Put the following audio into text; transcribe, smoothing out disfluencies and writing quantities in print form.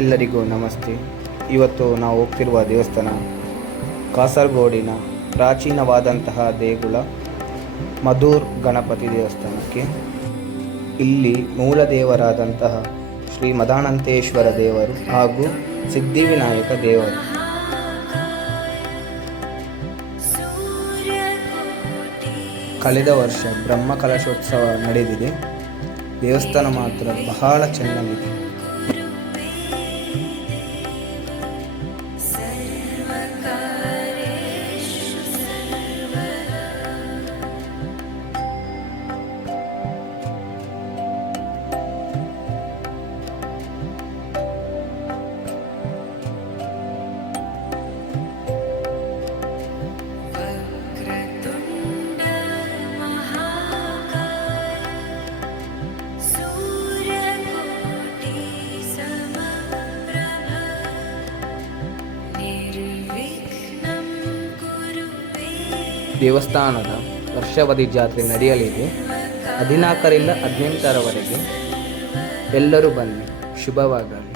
ಎಲ್ಲರಿಗೂ ನಮಸ್ತೆ. ಇವತ್ತು ನಾವು ಹೋಗ್ತಿರುವ ದೇವಸ್ಥಾನ ಕಾಸರಗೋಡಿನ ಪ್ರಾಚೀನವಾದಂತಹ ದೇಗುಲ ಮಧುರ್ ಗಣಪತಿ ದೇವಸ್ಥಾನಕ್ಕೆ. ಇಲ್ಲಿ ಮೂಲ ದೇವರಾದಂತಹ ಶ್ರೀ ಮದಾನಂತೇಶ್ವರ ದೇವರು ಹಾಗೂ ಸಿದ್ಧಿವಿನಾಯಕ ದೇವರು. ಕಳೆದ ವರ್ಷ ಬ್ರಹ್ಮ ಕಲಶೋತ್ಸವ ನಡೆದಿದೆ. ದೇವಸ್ಥಾನ ಮಾತ್ರ ಬಹಳ ಚೆನ್ನಾಗಿದೆ. ದೇವಸ್ಥಾನದ ವರ್ಷಾವಧಿ ಜಾತ್ರೆ ನಡೆಯಲಿದೆ. 14ರಿಂದ 18ರವರೆಗೆ. ಎಲ್ಲರೂ ಬನ್ನಿ, ಶುಭವಾಗಲಿ.